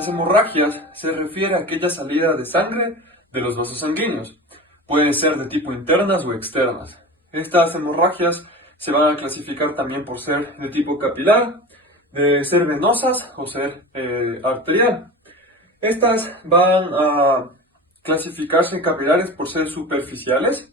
Las hemorragias se refiere a aquella salida de sangre de los vasos sanguíneos. Pueden ser de tipo internas o externas. Estas hemorragias se van a clasificar también por ser de tipo capilar, de ser venosas o ser arterial. Estas van a clasificarse capilares por ser superficiales,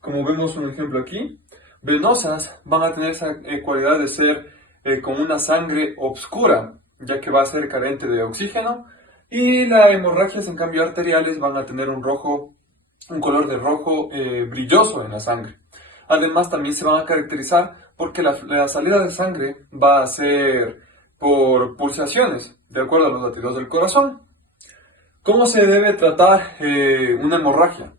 como vemos un ejemplo aquí. Venosas van a tener esa cualidad de ser con una sangre oscura, ya que va a ser carente de oxígeno. Y las hemorragias, en cambio, arteriales van a tener un color de rojo brilloso en la sangre. Además, también se van a caracterizar porque la salida de sangre va a ser por pulsaciones, de acuerdo a los latidos del corazón. ¿Cómo se debe tratar una hemorragia?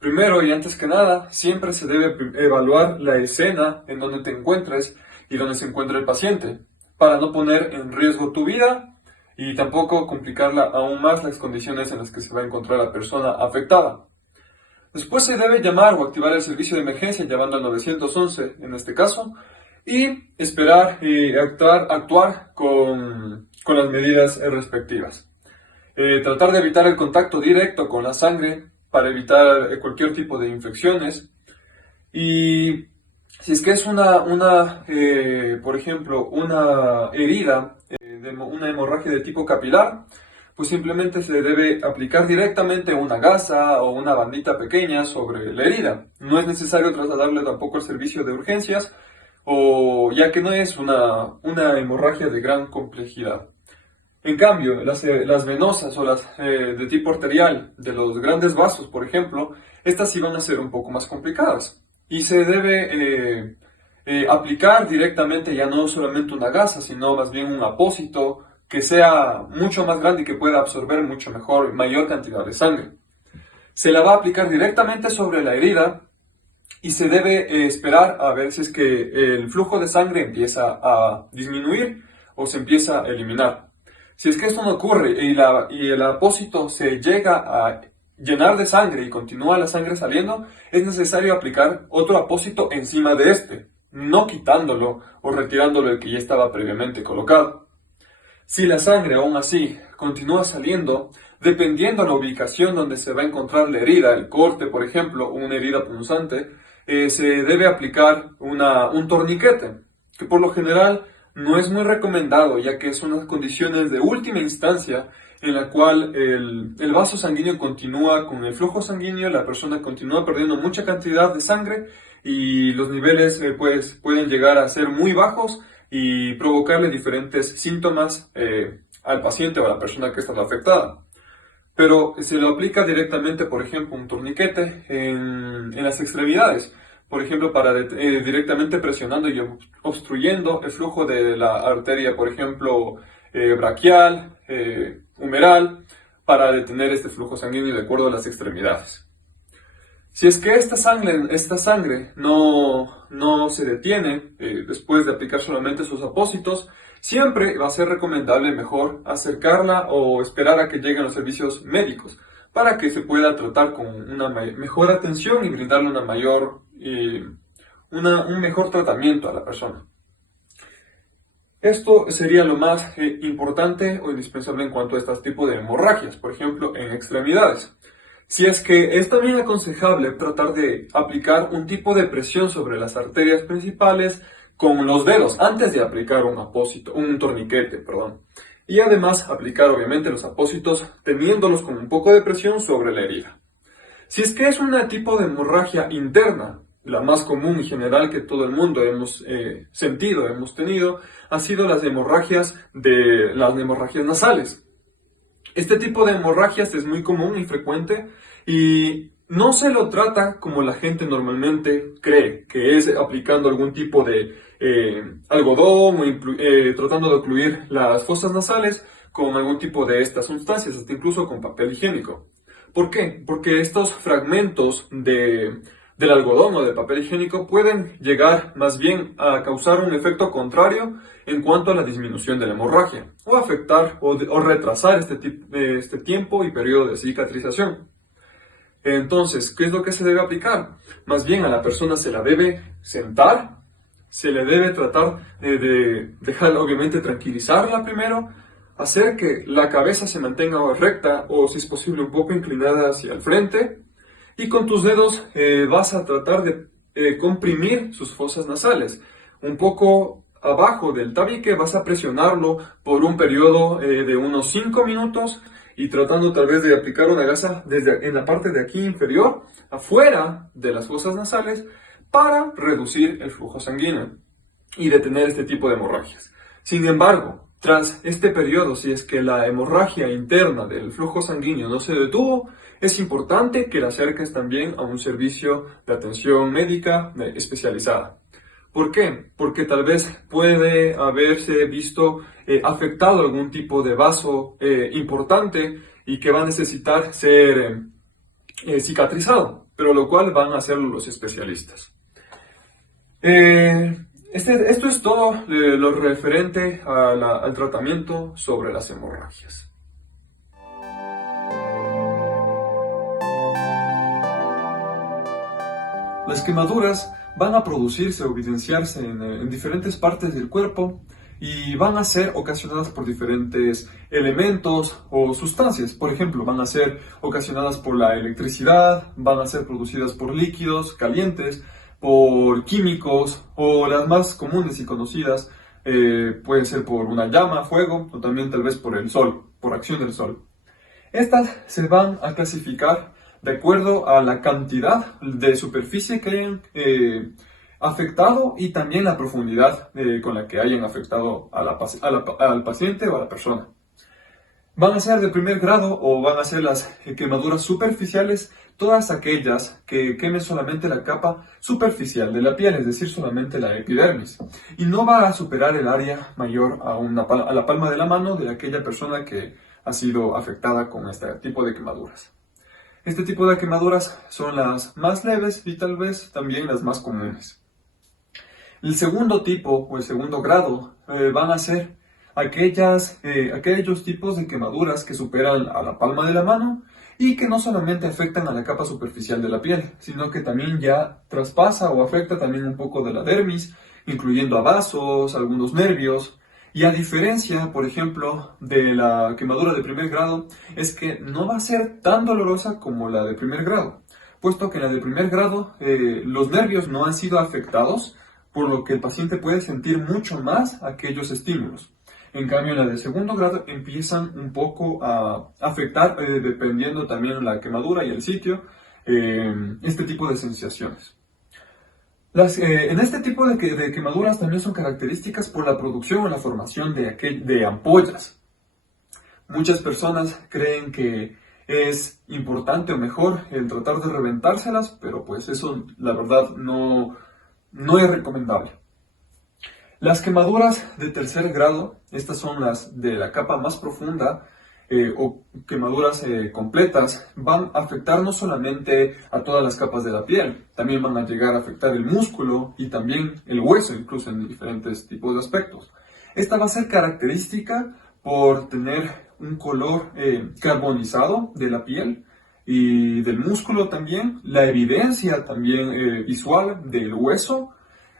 Primero y antes que nada, siempre se debe evaluar la escena en donde te encuentres y donde se encuentra el paciente, para no poner en riesgo tu vida y tampoco complicarla aún más las condiciones en las que se va a encontrar la persona afectada. Después se debe llamar o activar el servicio de emergencia llamando al 911 en este caso y esperar y actuar con las medidas respectivas. Tratar de evitar el contacto directo con la sangre para evitar cualquier tipo de infecciones. Y si es que es por ejemplo, una herida, una hemorragia de tipo capilar, pues simplemente se debe aplicar directamente una gasa o una bandita pequeña sobre la herida. No es necesario trasladarle tampoco al servicio de urgencias, ya que no es una hemorragia de gran complejidad. En cambio, las venosas o las de tipo arterial de los grandes vasos, por ejemplo, estas sí van a ser un poco más complicadas. Y se debe aplicar directamente ya no solamente una gasa, sino más bien un apósito que sea mucho más grande y que pueda absorber mucho mejor, mayor cantidad de sangre. Se la va a aplicar directamente sobre la herida y se debe esperar a ver si es que el flujo de sangre empieza a disminuir o se empieza a eliminar. Si es que esto no ocurre y el apósito se llega a llenar de sangre y continúa la sangre saliendo, es necesario aplicar otro apósito encima de este, no quitándolo o retirándolo el que ya estaba previamente colocado. Si la sangre aún así continúa saliendo, dependiendo de la ubicación donde se va a encontrar la herida, el corte por ejemplo, o una herida punzante, se debe aplicar un torniquete, que por lo general no es muy recomendado, ya que son las condiciones de última instancia en la cual el vaso sanguíneo continúa con el flujo sanguíneo, la persona continúa perdiendo mucha cantidad de sangre y los niveles pueden llegar a ser muy bajos y provocarle diferentes síntomas al paciente o a la persona que está afectada. Pero se lo aplica directamente, por ejemplo, un torniquete en las extremidades. Por ejemplo, directamente presionando y obstruyendo el flujo de la arteria, por ejemplo, braquial, humeral, para detener este flujo sanguíneo de acuerdo a las extremidades. Si es que esta sangre no se detiene después de aplicar solamente sus apósitos, siempre va a ser recomendable mejor acercarla o esperar a que lleguen los servicios médicos para que se pueda tratar con una mejor atención y brindarle un mejor tratamiento a la persona. Esto sería lo más importante o indispensable en cuanto a este tipo de hemorragias, por ejemplo, en extremidades. Si es que es también aconsejable tratar de aplicar un tipo de presión sobre las arterias principales con los dedos antes de aplicar un torniquete, perdón. Y además aplicar obviamente los apósitos teniéndolos con un poco de presión sobre la herida. Si es que es un tipo de hemorragia interna, la más común y general que todo el mundo hemos tenido, ha sido las hemorragias nasales. Este tipo de hemorragias es muy común y frecuente y no se lo trata como la gente normalmente cree, que es aplicando algún tipo de algodón o tratando de ocluir las fosas nasales con algún tipo de estas sustancias, hasta incluso con papel higiénico. ¿Por qué? Porque estos fragmentos del algodón o del papel higiénico pueden llegar más bien a causar un efecto contrario en cuanto a la disminución de la hemorragia o afectar o retrasar este tiempo y periodo de cicatrización. Entonces, ¿qué es lo que se debe aplicar? Más bien a la persona se la debe sentar, se le debe tratar de dejar, obviamente, tranquilizarla primero, hacer que la cabeza se mantenga recta o si es posible un poco inclinada hacia el frente. Y con tus dedos vas a tratar de comprimir sus fosas nasales. Un poco abajo del tabique vas a presionarlo por un periodo de unos 5 minutos y tratando tal vez de aplicar una gasa desde en la parte de aquí inferior, afuera de las fosas nasales, para reducir el flujo sanguíneo y detener este tipo de hemorragias. Sin embargo, tras este periodo, si es que la hemorragia interna del flujo sanguíneo no se detuvo, es importante que la acerques también a un servicio de atención médica especializada. ¿Por qué? Porque tal vez puede haberse visto afectado algún tipo de vaso importante y que va a necesitar ser cicatrizado, pero lo cual van a hacerlo los especialistas. Esto es todo lo referente al tratamiento sobre las hemorragias. Las quemaduras van a producirse o evidenciarse en diferentes partes del cuerpo y van a ser ocasionadas por diferentes elementos o sustancias. Por ejemplo, van a ser ocasionadas por la electricidad, van a ser producidas por líquidos calientes, por químicos o las más comunes y conocidas pueden ser por una llama, fuego o también tal vez por el sol, por acción del sol. Estas se van a clasificar de acuerdo a la cantidad de superficie que hayan afectado y también la profundidad con la que hayan afectado al paciente o a la persona. Van a ser de primer grado o van a ser las quemaduras superficiales, todas aquellas que quemen solamente la capa superficial de la piel, es decir, solamente la epidermis. Y no va a superar el área mayor a la palma de la mano de aquella persona que ha sido afectada con este tipo de quemaduras. Este tipo de quemaduras son las más leves y tal vez también las más comunes. El segundo tipo o el segundo grado van a ser aquellos tipos de quemaduras que superan a la palma de la mano y que no solamente afectan a la capa superficial de la piel, sino que también ya traspasa o afecta también un poco de la dermis, incluyendo a vasos, algunos nervios. Y a diferencia, por ejemplo, de la quemadura de primer grado, es que no va a ser tan dolorosa como la de primer grado, puesto que en la de primer grado los nervios no han sido afectados, por lo que el paciente puede sentir mucho más aquellos estímulos. En cambio, en la de segundo grado empiezan un poco a afectar, dependiendo también la quemadura y el sitio, este tipo de sensaciones. En este tipo de quemaduras también son características por la producción o la formación de ampollas. Muchas personas creen que es importante o mejor el tratar de reventárselas, pero pues eso la verdad no es recomendable. Las quemaduras de tercer grado, estas son las de la capa más profunda, o quemaduras completas, van a afectar no solamente a todas las capas de la piel, también van a llegar a afectar el músculo y también el hueso, incluso en diferentes tipos de aspectos. Esta va a ser característica por tener un color carbonizado de la piel y del músculo también, la evidencia también visual del hueso,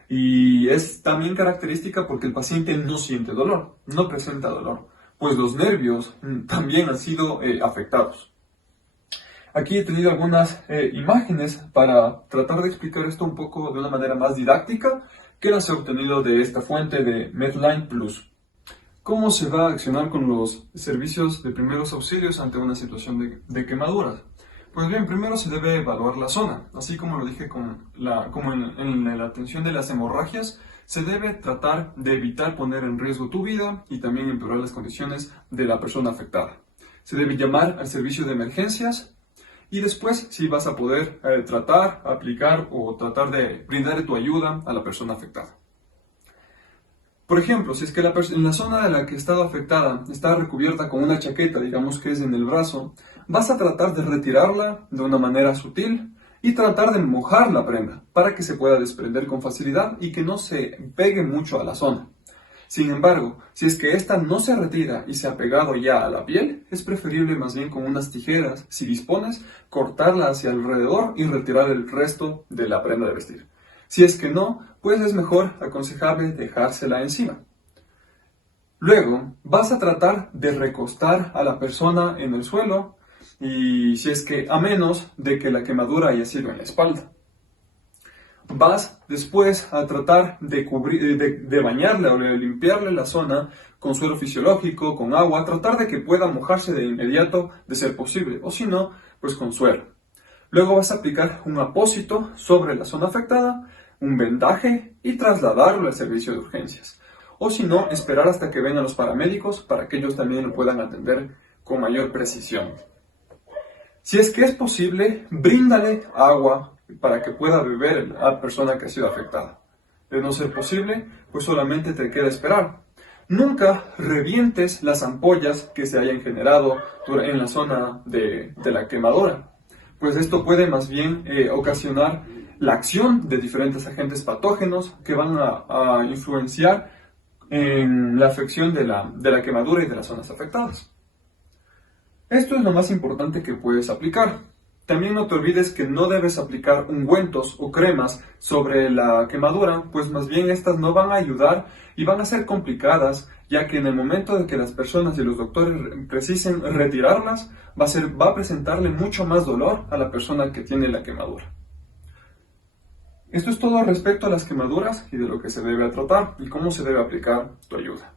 y es también característica porque el paciente no siente dolor, no presenta dolor, pues los nervios también han sido afectados. Aquí he tenido algunas imágenes para tratar de explicar esto un poco de una manera más didáctica, que las he obtenido de esta fuente de Medline Plus. ¿Cómo se va a accionar con los servicios de primeros auxilios ante una situación de quemaduras? Pues bien, primero se debe evaluar la zona, así como lo dije como en la atención de las hemorragias, se debe tratar de evitar poner en riesgo tu vida y también empeorar las condiciones de la persona afectada. Se debe llamar al servicio de emergencias y después si vas a poder tratar, aplicar o tratar de brindar tu ayuda a la persona afectada. Por ejemplo, si es que en la zona de la que ha estado afectada está recubierta con una chaqueta, digamos que es en el brazo, vas a tratar de retirarla de una manera sutil y tratar de mojar la prenda para que se pueda desprender con facilidad y que no se pegue mucho a la zona. Sin embargo, si es que esta no se retira y se ha pegado ya a la piel, es preferible más bien con unas tijeras, si dispones, cortarla hacia alrededor y retirar el resto de la prenda de vestir. Si es que no, pues es mejor aconsejable dejársela encima. Luego, vas a tratar de recostar a la persona en el suelo y si es que a menos de que la quemadura haya sido en la espalda. Vas después a tratar de bañarle o de limpiarle la zona con suero fisiológico, con agua, tratar de que pueda mojarse de inmediato de ser posible, o si no, pues con suero. Luego vas a aplicar un apósito sobre la zona afectada, un vendaje y trasladarlo al servicio de urgencias. O si no, esperar hasta que vengan los paramédicos para que ellos también lo puedan atender con mayor precisión. Si es que es posible, bríndale agua para que pueda beber la persona que ha sido afectada. De no ser posible, pues solamente te queda esperar. Nunca revientes las ampollas que se hayan generado en la zona de la quemadura, pues esto puede más bien ocasionar la acción de diferentes agentes patógenos que van a influenciar en la afección de la quemadura y de las zonas afectadas. Esto es lo más importante que puedes aplicar. También no te olvides que no debes aplicar ungüentos o cremas sobre la quemadura, pues más bien estas no van a ayudar y van a ser complicadas, ya que en el momento de que las personas y los doctores precisen retirarlas, va a presentarle mucho más dolor a la persona que tiene la quemadura. Esto es todo respecto a las quemaduras y de lo que se debe tratar y cómo se debe aplicar tu ayuda.